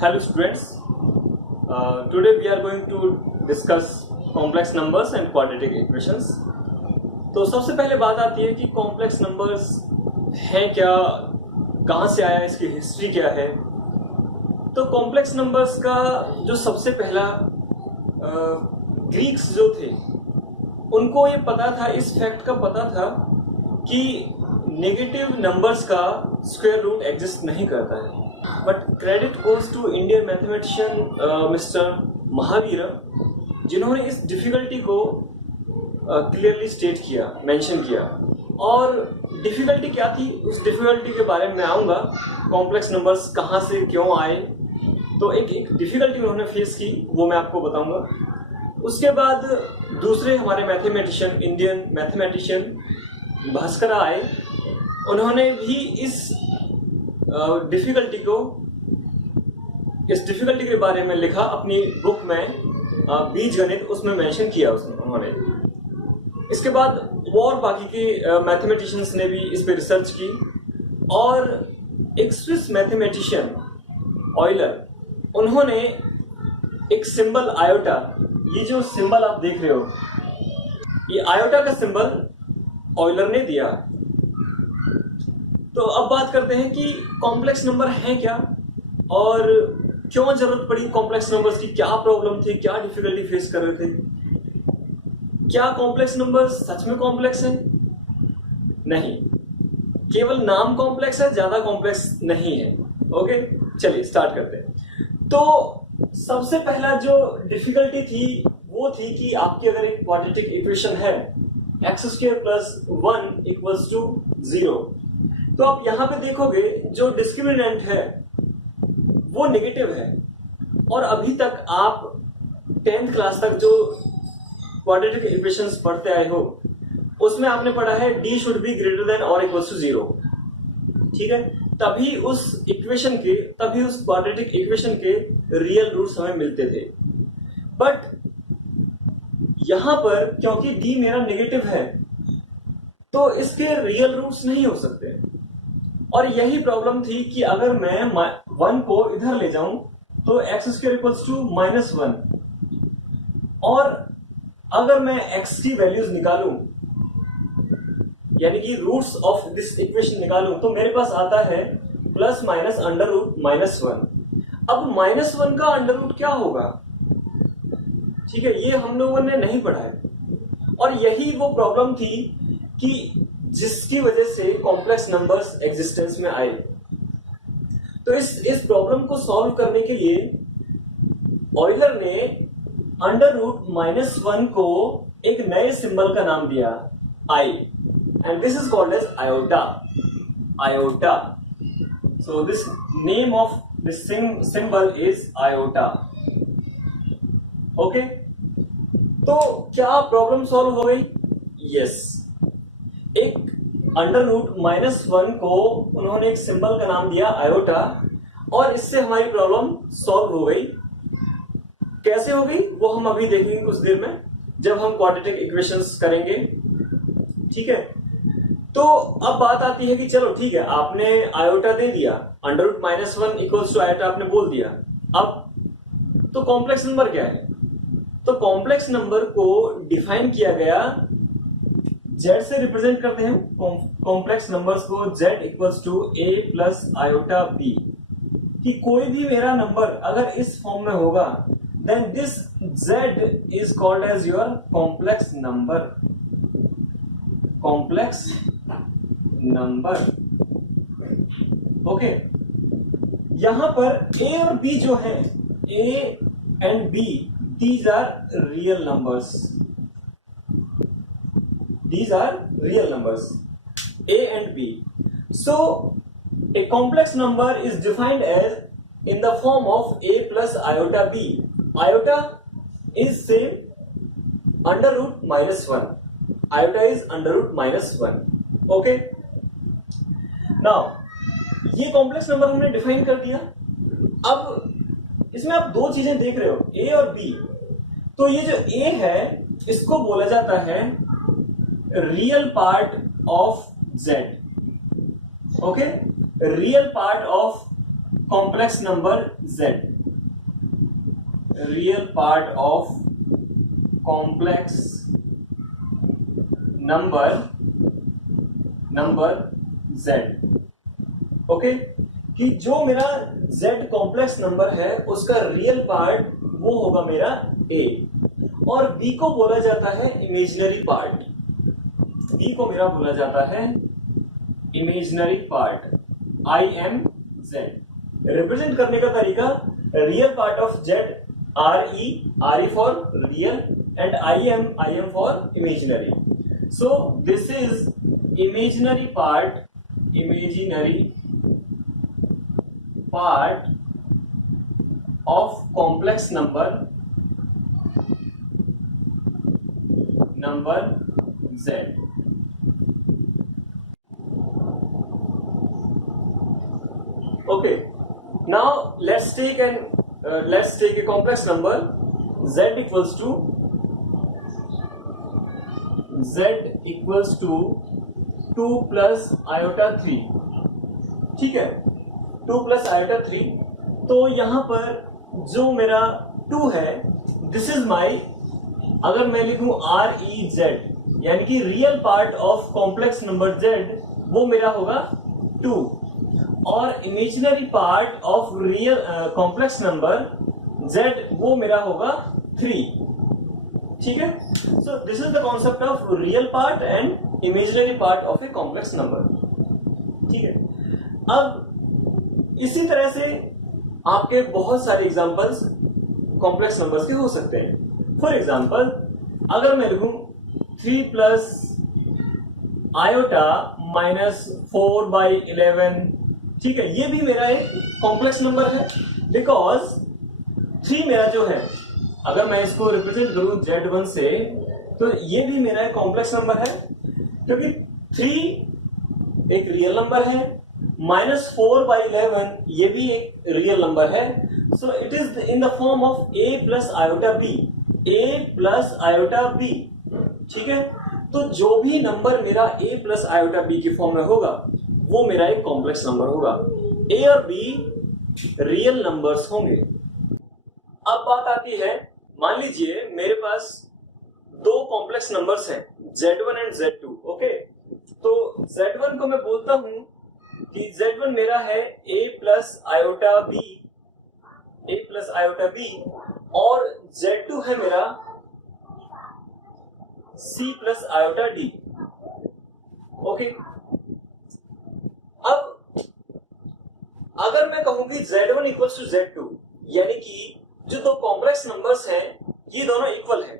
Hello students, today we are going to discuss complex numbers and quadratic equations. तो सबसे पहले बात आती है कि कॉम्प्लेक्स नंबर्स हैं क्या, कहाँ से आया, इसकी हिस्ट्री क्या है। तो कॉम्प्लेक्स नंबर्स का जो सबसे पहला ग्रीक्स जो थे उनको ये पता था, इस फैक्ट का पता था कि नेगेटिव नंबर्स का स्क्वायर रूट एग्जिस्ट नहीं करता है। But credit goes to Indian mathematician mister Mahavir, जिन्होंने इस डिफिकल्टी को क्लियरली स्टेट किया, मेंशन किया। और डिफिकल्टी क्या थी, उस डिफिकल्टी के बारे में आऊँगा। कॉम्प्लेक्स नंबर्स कहाँ से क्यों आए, तो एक डिफिकल्टी उन्होंने फेस की, वो मैं आपको बताऊंगा। उसके बाद दूसरे हमारे मैथमेटिशियन, इंडियन मैथमेटिशियन भास्कर आए, उन्होंने भी इस डिफिकल्टी के बारे में लिखा अपनी बुक में, बीज गणित, उसमें मेंशन किया उन्होंने। इसके बाद और बाकी के मैथमेटिशियंस ने भी इस पे रिसर्च की, और एक स्विस मैथमेटिशियन ऑयलर, उन्होंने एक सिंबल आयोटा, ये जो सिंबल आप देख रहे हो, ये आयोटा का सिंबल ऑयलर ने दिया। तो अब बात करते हैं कि कॉम्प्लेक्स नंबर हैं क्या और क्यों जरूरत पड़ी कॉम्प्लेक्स नंबर्स की, क्या प्रॉब्लम थी, क्या डिफिकल्टी फेस कर रहे थे। क्या कॉम्प्लेक्स नंबर्स सच में कॉम्प्लेक्स हैं? नहीं, केवल नाम कॉम्प्लेक्स है, ज्यादा कॉम्प्लेक्स नहीं है। ओके, चलिए स्टार्ट करते हैं। तो सबसे पहला जो डिफिकल्टी थी वो थी कि आपकी अगर एक क्वाड्रेटिक इक्वेशन है x² + 1 = 0, तो आप यहां पे देखोगे जो डिस्क्रिमिनेंट है वो नेगेटिव है। और अभी तक आप 10th क्लास तक जो क्वाड्रेटिक इक्वेशंस पढ़ते आए हो उसमें आपने पढ़ा है d should be greater than और इक्वल टू 0। ठीक है, तभी उस क्वाड्रेटिक इक्वेशन के रियल रूट्स हमें मिलते थे। बट यहां पर क्योंकि d मेरा नेगेटिव है तो इसके रियल रूट्स नहीं हो सकते। और यही प्रॉब्लम थी कि अगर मैं 1 को इधर ले जाऊं तो x² = -1, और अगर मैं x की वैल्यूज निकालूं, यानी कि रूट्स ऑफ दिस इक्वेशन निकालूं, तो मेरे पास आता है ±√-1। अब -1 का अंडर रूट क्या होगा? ठीक है, ये हम लोगों ने नहीं पढ़ा है। और यही वो प्रॉब्लम थी कि जिसकी वजह से कॉम्प्लेक्स नंबर्स एग्जिस्टेंस में आए। तो इस प्रॉब्लम को सॉल्व करने के लिए ऑयलर ने √-1 को एक नए सिंबल का नाम दिया, I, and this is called as iota. So this name of this symbol is iota. Okay, तो क्या प्रॉब्लम सॉल्व हो गई? यस, एक √-1 को उन्होंने एक सिंबल का नाम दिया आयोटा, और इससे हमारी प्रॉब्लम सॉल्व हो गई। कैसे हो गई वो हम अभी देखेंगे कुछ देर में, जब हम क्वाड्रेटिक इक्वेशंस करेंगे। ठीक है, तो अब बात आती है कि चलो ठीक है, आपने आयोटा दे दिया, √-1 = आयोटा आपने बोल दिया। अब तो कॉम्प्लेक्स नंबर क्या है? तो कॉम्प्लेक्स नंबर को डिफाइन किया गया, z से रिप्रेजेंट करते हैं कॉम्प्लेक्स नंबर्स को, z = a + iota b, कि कोई भी मेरा नंबर अगर इस फॉर्म में होगा then this z is called as your complex number. Okay, यहां पर a और b जो है, a and b, these are real numbers. A and b. So a complex number is defined as in the form of a plus iota b. Iota is same √-1. Iota is √-1. Okay. Now ये complex number हमने define कर दिया। अब इसमें आप दो चीजें देख रहे हो, a और b। तो ये जो a है इसको बोला जाता है real part of z। Okay, real part of complex number z, real part of complex number z। Okay, कि जो मेरा z कॉम्प्लेक्स नंबर है उसका रियल पार्ट वो होगा मेरा a, और b को बोला जाता है इमेजिनरी पार्ट। b को मेरा बोला जाता है इमेजिनरी पार्ट, IMZ। रिप्रेजेंट करने का तरीका, real part of z RE for real and IM for imaginary. So this is imaginary part of complex number z। Okay, now let's take a complex number z equals to 2 plus iota 3। ठीक है, 2 plus iota 3। तो यहां पर जो मेरा 2 है, this is my, अगर मैं लिखूं REZ यानी कि real part of complex number z, वो मेरा होगा 2, और imaginary part of real complex number z वो मेरा होगा 3। ठीक है, सो this is the concept of real part and imaginary part of A complex number. ठीक है, अब इसी तरह से आपके बहुत सारे एग्जांपल्स कॉम्प्लेक्स नंबर्स के हो सकते हैं। फॉर एग्जांपल, अगर मैं लिखूं 3 प्लस आयोटा माइनस 4/11, ठीक है, ये भी मेरा एक कॉम्प्लेक्स नंबर है, बिकॉज 3 मेरा जो है, अगर मैं इसको रिप्रेजेंट करूं Z1 से, तो ये भी मेरा एक कॉम्प्लेक्स नंबर है, क्योंकि 3 एक रियल नंबर है, माइनस 4/11 ये भी एक रियल नंबर है। So it is in the form of a plus iota b, a plus iota b। ठीक है, तो जो भी नंबर मेरा a प्लस आयोटा b की फॉर्म में होगा वो मेरा एक कॉम्प्लेक्स नंबर होगा। a और b रियल नंबर्स होंगे। अब बात आती है, मान लीजिए मेरे पास दो कॉम्प्लेक्स नंबर्स हैं, Z1 एंड Z2। ओके, तो Z1 को मैं बोलता हूं कि Z1 मेरा है a प्लस आयोटा b, और Z2 है मेरा c plus iota d। Okay, अब अगर मैं कहूं कि Z1 इक्वल्स टू Z2, यानी कि जो दो कॉम्प्लेक्स नंबर्स हैं ये दोनों इक्वल हैं,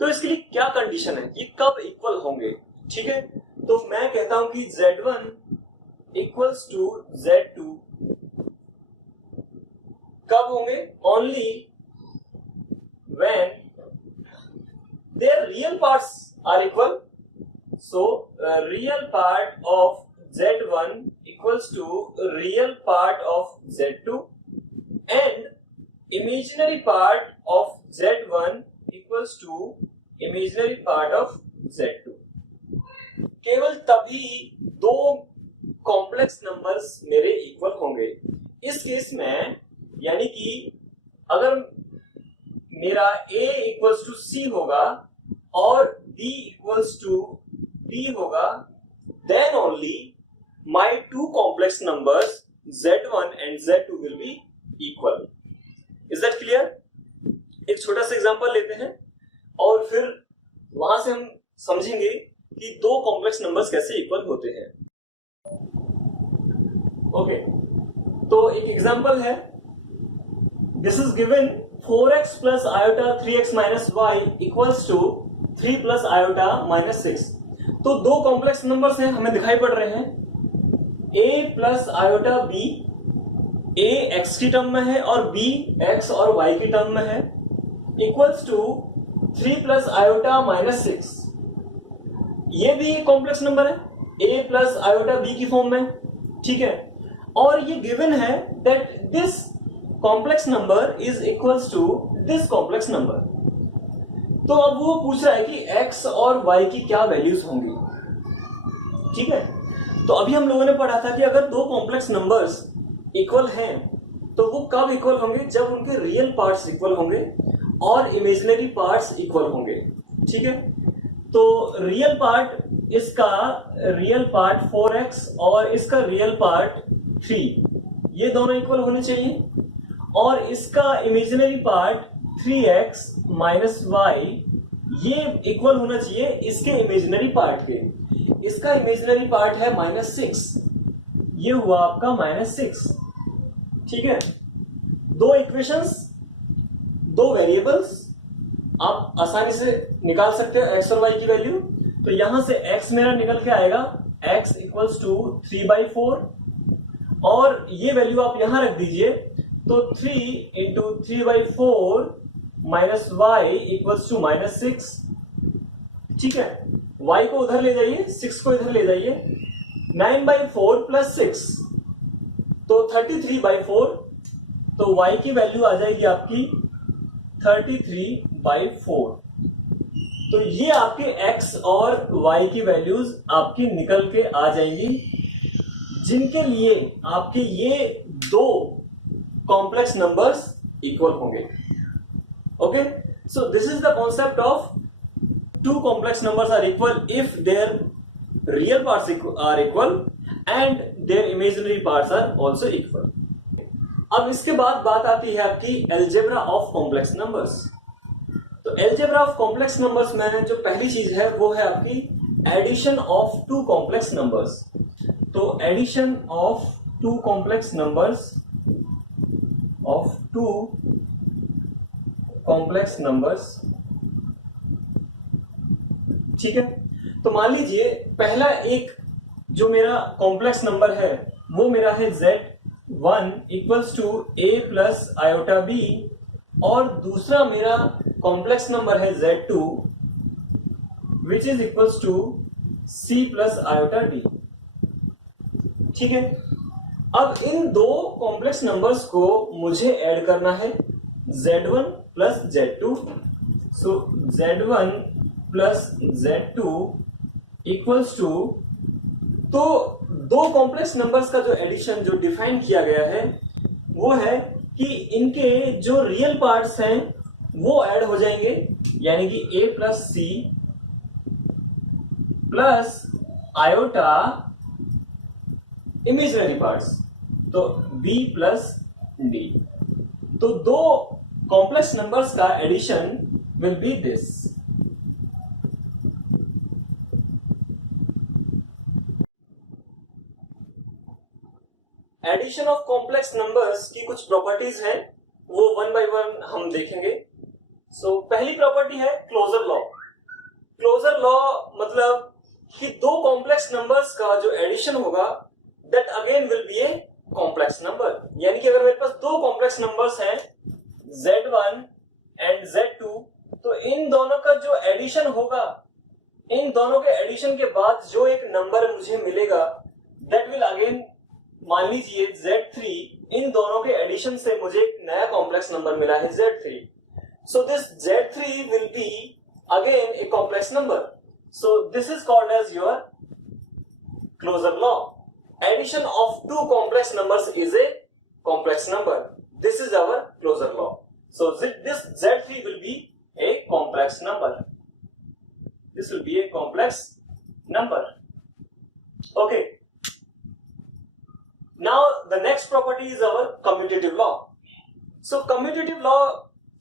तो इसके लिए क्या कंडीशन है, ये कब इक्वल होंगे? ठीक है, तो मैं कहता हूं कि Z1 इक्वल्स टू Z2 कब होंगे? Only when their real parts are equal. So real part of Z1 equals to real part of Z2 and imaginary part of Z1 equals to imaginary part of Z2। केवल तभी दो complex numbers मेरे equal होंगे। इस case में यानी कि अगर मेरा A इक्वल्स टू C होगा और B इक्वल्स टू D होगा, then only my two complex numbers Z1 and Z2 will be equal. Is that clear? एक छोटा सा एग्जांपल लेते हैं और फिर वहां से हम समझेंगे कि दो कॉम्प्लेक्स नंबर्स कैसे इक्वल होते हैं। ओके, तो एक एग्जांपल है, this is given 4x plus iota 3x minus y equals to 3 plus iota minus 6। तो दो कॉम्प्लेक्स नंबर्स हैं, हमें दिखाई पड़ रहे हैं, a plus iota b, a x की टर्म में है और b x और y की टर्म में है, equals to 3 plus iota minus 6। ये भी एक कॉम्प्लेक्स नंबर है, a प्लस आयोटा b की फॉर्म में। ठीक है, और ये गिवन है that this complex number is equals to this complex number. तो अब वो पूछ रहा है कि x और y की क्या वैल्यूज होंगी। ठीक है, तो अभी हम लोगों ने पढ़ा था कि अगर दो कॉम्प्लेक्स नंबर्स इक्वल हैं तो वो कब इक्वल होंगे? जब उनके रियल पार्ट्स इक्वल होंगे और इमेजिनरी पार्ट्स इक्वल होंगे। ठीक है, तो रियल पार्ट, इसका रियल पार्ट 4x और इसका रियल पार्ट 3, ये दोनों इक्वल होने चाहिए, और इसका imaginary part 3x minus y, ये इक्वल होना चाहिए इसके इमेजिनरी पार्ट के। इसका इमेजिनरी पार्ट है -6, ये हुआ आपका -6। ठीक है, दो इक्वेशंस, दो वेरिएबल्स, आप आसानी से निकाल सकते हो x और y की वैल्यू। तो यहां से x मेरा निकल के आएगा x इक्वल्स टू 3/4, और ये वैल्यू आप यहां रख दीजिए, तो 3 into 3/4 minus y equals to -6। ठीक है, y को उधर ले जाइए, 6 को इधर ले जाइए, 9/4 प्लस 6 तो 33/4, तो y की वैल्यू आ जाएगी आपकी 33/4। तो ये आपके x और y की वैल्यूज आपकी निकल के आ जाएंगी, जिनके लिए आपके ये दो कॉम्प्लेक्स नंबर्स इक्वल होंगे। Okay, so this is the concept of two complex numbers are equal if their real parts are equal and their imaginary parts are also equal. अब इसके बाद बात आती है आपकी एल्जेब्रा ऑफ कॉम्प्लेक्स नंबर्स। तो algebra of complex numbers में जो पहली चीज है वो है आपकी addition of two complex numbers. तो addition of two complex numbers, of two complex numbers. ठीक है, तो मान लीजिए पहला एक जो मेरा कॉम्प्लेक्स नंबर है वो मेरा है Z1 equals to a plus iota b, और दूसरा मेरा कॉम्प्लेक्स नंबर है Z2 which is equals to c plus iota d। ठीक है, अब इन दो कॉम्प्लेक्स नंबर्स को मुझे ऐड करना है, Z1 plus Z2। So Z1 plus Z2 equals to, तो दो कॉम्प्लेक्स नंबर्स का जो एडिशन जो डिफाइन किया गया है वो है कि इनके जो रियल पार्ट्स हैं वो ऐड हो जाएंगे, यानी कि a plus c plus iota imaginary parts, तो b प्लस d। तो दो कॉम्प्लेक्स नंबर्स का addition will be this. Addition of complex numbers की कुछ प्रॉपर्टीज हैं, वो वन बाय वन हम देखेंगे। पहली प्रॉपर्टी है क्लोजर लॉ। क्लोजर लॉ मतलब कि दो कॉम्प्लेक्स नंबर्स का जो एडिशन होगा that again will be a complex number. यानी कि अगर मेरे पास दो कॉम्प्लेक्स नंबर्स हैं Z1 एंड Z2, तो इन दोनों का जो एडिशन होगा, इन दोनों के एडिशन के बाद जो एक नंबर मुझे मिलेगा दैट विल अगेन, मान लीजिए Z3, इन दोनों के एडिशन से मुझे एक नया कॉम्प्लेक्स नंबर मिला है Z3। So this Z3 will be again a complex number. So this is called as your closure law. Addition of two complex numbers is a complex number. This is our closure law. So this Z3 will be a complex number. This will be a complex number. Okay, now the next property is our commutative law. So commutative law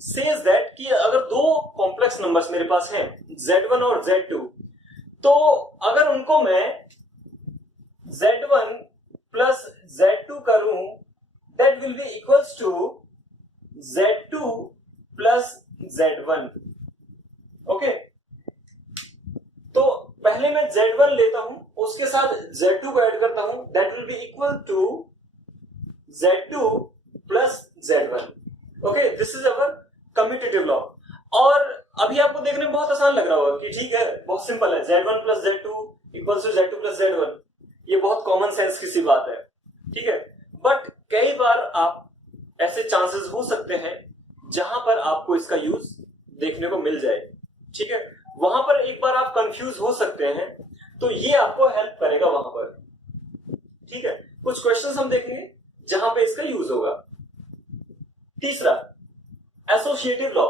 says that कि अगर दो complex numbers मेरे पास हैं Z1 और Z2, तो अगर उनको मैं Z1 प्लस Z2 करूं that will be equals to Z2 plus Z1। Okay, तो पहले मैं Z1 लेता हूं, उसके साथ Z2 को ऐड करता हूं, that will be equal to Z2 plus Z1। Okay, this is our commutative law. और अभी आपको देखने में बहुत आसान लग रहा होगा कि ठीक है, बहुत सिंपल है, Z1 plus Z2 equals to Z2 plus Z1, ये बहुत कॉमन सेंस की सी बात है। ठीक है, बट कई बार आप ऐसे चांसेस हो सकते हैं जहां पर आपको इसका यूज देखने को मिल जाए। ठीक है, वहां पर एक बार आप कंफ्यूज हो सकते हैं, तो ये आपको हेल्प करेगा वहां पर। ठीक है, कुछ क्वेश्चंस हम देखेंगे जहां पे इसका यूज होगा। तीसरा, एसोसिएटिव लॉ।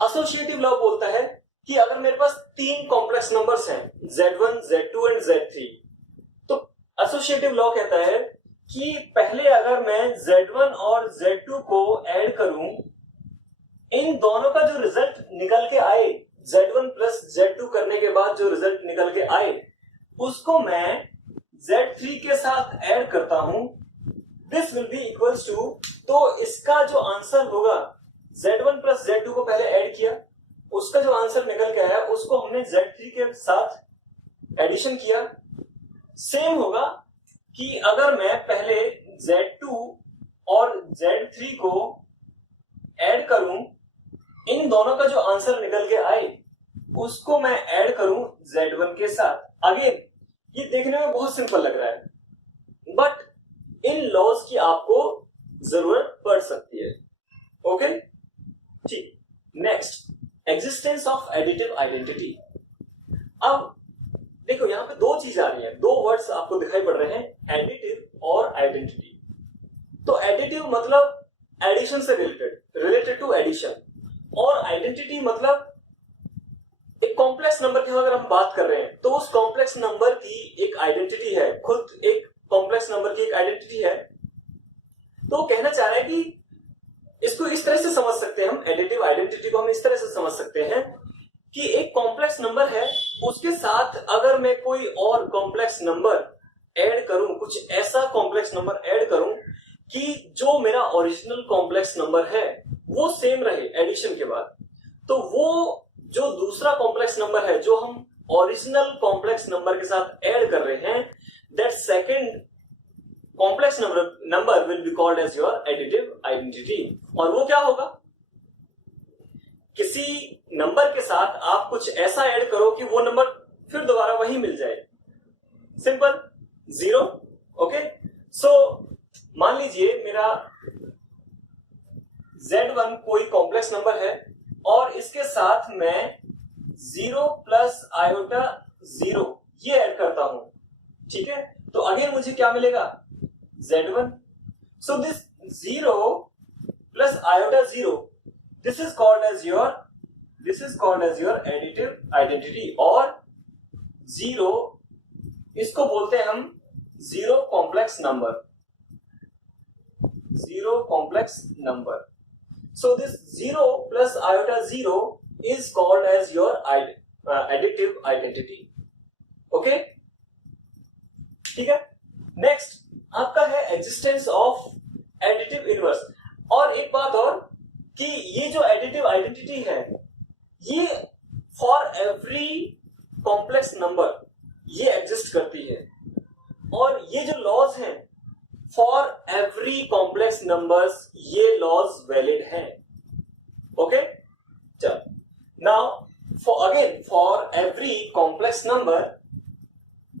एसोसिएटिव लॉ बोलता है कि अगर मेरे पास तीन कॉम्प्लेक्स नंबर्स हैं Z1, Z2 एंड Z3, तो एसोसिएटिव लॉ कहता है कि पहले अगर मैं Z1 और Z2 को ऐड करूं, इन दोनों का जो रिजल्ट निकल के आए, Z1 प्लस Z2 करने के बाद जो रिजल्ट निकल के आए, उसको मैं Z3 के साथ ऐड करता हूं, this will be equals to, तो इसका जो आंसर होगा, Z1 प्लस Z2 को पहले ऐड किया, उसका जो आंसर निकल के आया उसको हमने Z3 के साथ एडिशन किया। सेम होगा कि अगर मैं पहले Z2 और Z3 को ऐड करूं, इन दोनों का जो आंसर निकल के आए उसको मैं ऐड करूं Z1 के साथ। अगेन ये देखने में बहुत सिंपल लग रहा है, बट इन लॉज की आपको जरूरत पड़ सकती है। ओके, ठीक। Next, existence of additive identity. अब देखो यहां पे दो चीज आ रही है, दो वर्ड्स आपको दिखाई पड़ रहे हैं, एडिटिव और आइडेंटिटी। तो एडिटिव मतलब एडिशन से रिलेटेड टू एडिशन, और आइडेंटिटी मतलब एक कॉम्प्लेक्स नंबर की अगर हम बात कर रहे हैं तो उस कॉम्प्लेक्स नंबर की एक आइडेंटिटी है, खुद एक कॉम्प्लेक्स नंबर की एक आइडेंटिटी है। तो कहना चाह रहा है कि इसको इस तरह से समझ सकते हैं हम, एडिटिव आइडेंटिटी को हम इस तरह से समझ सकते हैं कि एक कॉम्प्लेक्स नंबर है, उसके साथ अगर मैं कोई और कॉम्प्लेक्स नंबर ऐड करूं, कुछ ऐसा कॉम्प्लेक्स नंबर ऐड करूं कि जो मेरा ओरिजिनल कॉम्प्लेक्स नंबर है वो सेम रहे एडिशन के बाद, तो वो जो दूसरा कॉम्प्लेक्स नंबर है जो हम ओरिजिनल कॉम्प्लेक्स नंबर के साथ ऐड कर रहे हैं, that second complex number will be called as your additive identity. और वो क्या होगा, किसी नंबर के साथ आप कुछ ऐसा ऐड करो कि वो नंबर फिर दोबारा वही मिल जाए, सिंपल, जीरो। ओके, सो मान लीजिए मेरा Z1 कोई कॉम्प्लेक्स नंबर है और इसके साथ मैं 0 प्लस आयोटा 0 ये ऐड करता हूं, ठीक है। तो अगेन मुझे क्या मिलेगा, Z1। So this 0 plus iota 0, this is called as your additive identity. और 0 इसको बोलते हैं हम zero complex number. So this 0 plus iota 0 is called as your additive identity. Okay? ठीक है। नेक्स्ट आपका है एग्जिस्टेंस ऑफ एडिटिव इनवर्स। और एक बात और कि ये जो एडिटिव आइडेंटिटी है ये फॉर एवरी कॉम्प्लेक्स नंबर ये एग्जिस्ट करती है, और ये जो लॉज हैं फॉर एवरी कॉम्प्लेक्स नंबर्स ये लॉज वैलिड हैं। ओके, चल now for every complex number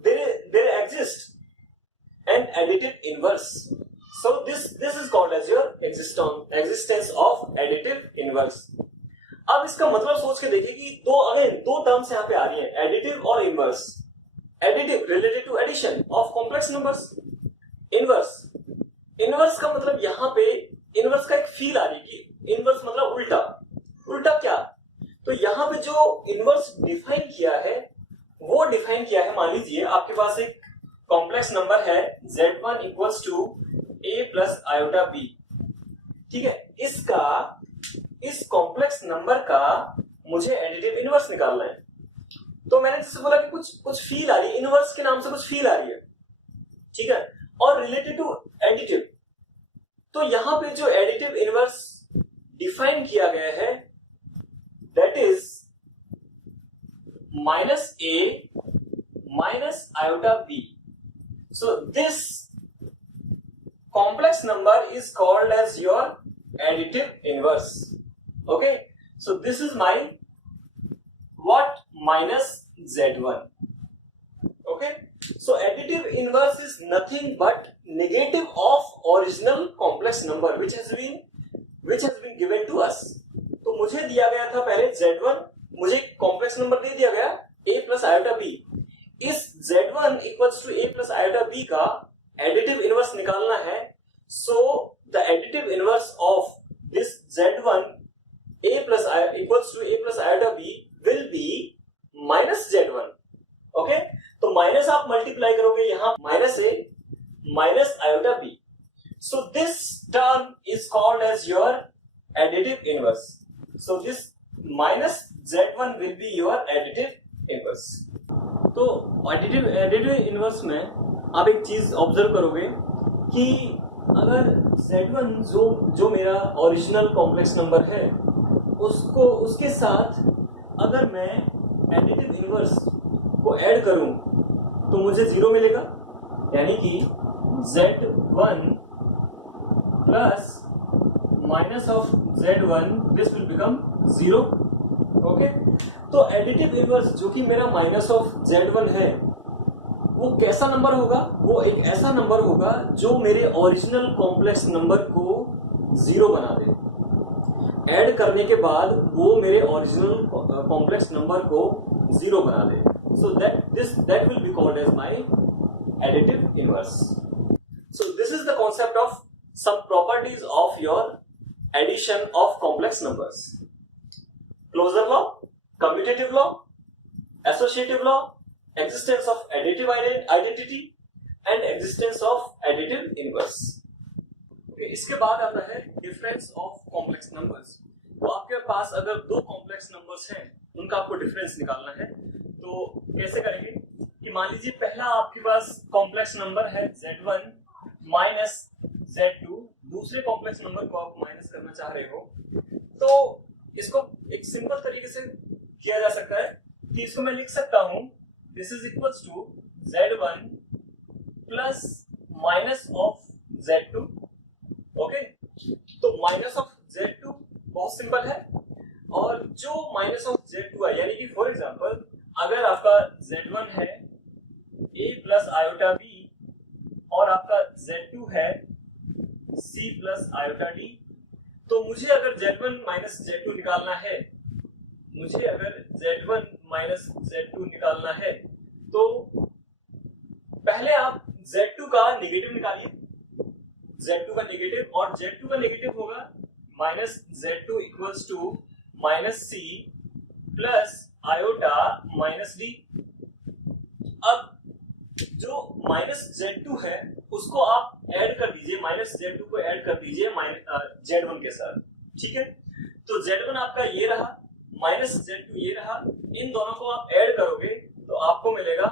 there exist an additive inverse. So this is called as your existence of additive inverse. अब इसका मतलब सोच के देखिए कि दो टर्म्स यहां पे आ रही हैं, एडिटिव और inverse. Additive related to addition of complex numbers, inverse का मतलब यहां पे इनवर्स का एक फील आ रही है, इनवर्स मतलब उल्टा क्या, तो यहां पे जो इनवर्स डिफाइन किया है वो डिफाइन किया है, मान लीजिए आपके पास एक कॉम्प्लेक्स नंबर है Z1 equals to a plus iota b, ठीक है। इस कॉम्प्लेक्स नंबर का मुझे एडिटिव इनवर्स निकालना है। तो मैंने जैसे बोला कि कुछ फील आ रही है, इनवर्स के नाम से कुछ फील आ रही है, ठीक है। और रिलेटेड टू एडिटिव, तो यहां पे जो एडिटिव इनवर्स डिफाइन किया गया है that is minus a minus iota b। So this complex number is called as your additive inverse. Okay, so this is my what, minus Z1. Okay, so additive inverse is nothing but negative of original complex number which has been given to us. तो मुझे दिया गया था पहले Z1, मुझे complex number दे दिया गया a plus iota b। इस Z1 equals to a plus iota b का एडिटिव इनवर्स निकालना है। So the additive inverse of Z1 a plus I equals to a plus iota b will be minus Z1. Okay, तो minus आप multiply करोगे यहां minus a minus iota b. So this term is called as your additive inverse. So this minus Z1 will be your additive inverse. तो additive inverse में आप एक चीज observe करोगे कि अगर Z1 जो मेरा ओरिजिनल कॉम्प्लेक्स नंबर है उसको उसके साथ अगर मैं एडिटिव इनवर्स को ऐड करूं तो मुझे जीरो मिलेगा, यानी कि Z1 plus minus of Z1 this will become zero. Okay, तो एडिटिव इनवर्स जो कि मेरा माइनस ऑफ Z1 है वो कैसा नंबर होगा? वो एक ऐसा नंबर होगा जो मेरे ओरिजिनल कॉम्प्लेक्स नंबर को जीरो बना दे. ऐड करने के बाद वो मेरे ओरिजिनल कॉम्प्लेक्स नंबर को जीरो बना दे. So that will be called as my additive inverse. So this is the concept of some properties of your addition of complex numbers. Closure law, commutative law, associative law, existence of additive identity and existence of additive inverse. Okay, इसके बाद आता है difference of complex numbers. तो आपके पास अगर दो complex numbers हैं उनका आपको difference निकालना है. तो कैसे करेंगे कि मान लीजिए पहला आपके पास कॉम्प्लेक्स नंबर है Z1 माइनस Z2, दूसरे कॉम्प्लेक्स नंबर को आप माइनस करना चाह रहे हो, तो इसको एक सिंपल तरीके से किया जा सकता है कि इसको मैं लिख सकता हूं this is equals to Z1 plus minus of Z2. Okay, तो माइनस ऑफ Z2 बहुत सिंपल है, और जो माइनस ऑफ Z2 है यानी कि फॉर एग्जांपल अगर आपका Z1 है a प्लस आयोटा b और आपका Z2 है c प्लस आयोटा d, तो मुझे अगर Z1 माइनस Z2 निकालना है, मुझे अगर Z1 माइनस Z2 निकालना है तो पहले आप Z2 का नेगेटिव निकालिए. Z2 का नेगेटिव, और Z2 का नेगेटिव होगा minus Z2 equals to minus c plus iota minus d. अब जो माइनस Z2 है उसको आप ऐड कर दीजिए, माइनस Z2 को ऐड कर दीजिए Z1 के साथ. ठीक है, तो Z1 आपका ये रहा, माइनस Z2 ये रहा, इन दोनों को आप ऐड करोगे तो आपको मिलेगा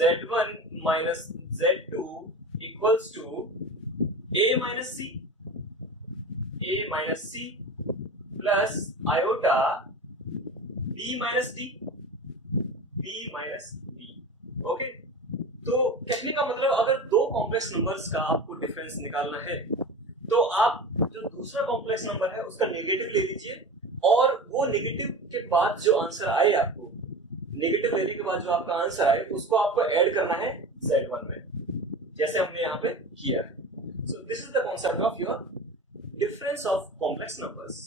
Z1 minus Z2 equals to a minus c plus iota b minus d. Okay, तो कहने का मतलब अगर दो कॉम्प्लेक्स नंबर्स का आपको डिफरेंस निकालना है तो आप जो दूसरा कॉम्प्लेक्स नंबर है उसका नेगेटिव ले लीजिए, और वो नेगेटिव के बाद जो आंसर आए, आपको नेगेटिव लेने के बाद जो आपका आंसर आए उसको आपको ऐड करना है Z1 में, जैसे हमने यहाँ पे किया है. सो this is the concept of your difference of complex numbers.